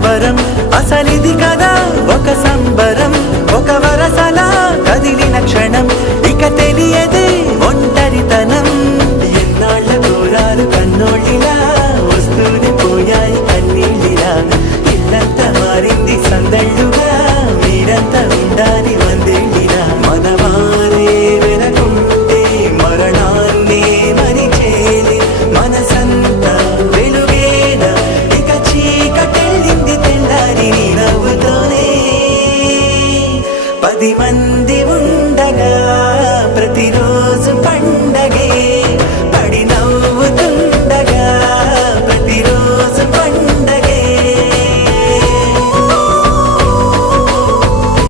కలవరం అసలిది కదా ఒక సంబరం ఒక వరసలా కదిలిన క్షణం ఇక తెలియదే ఒంటరితనం ఎన్నాళ్ళ దూరాలు కన్నోళ్ళిలా వస్తూనే పోయాయి కన్నీళ్ళిలా ఇల్లంతా మారింది సందళ్ళుగా మీరంతా ఉండాలి వందేళ్ళిలా మనవారే వెనకుంటే మరణాన్నే మరిచేలి మనసంతా వెలుగేన ఇక చీకటెళ్ళింది తెల్లారి నీ నవ్వుతోనే 10 మంది ఉండగా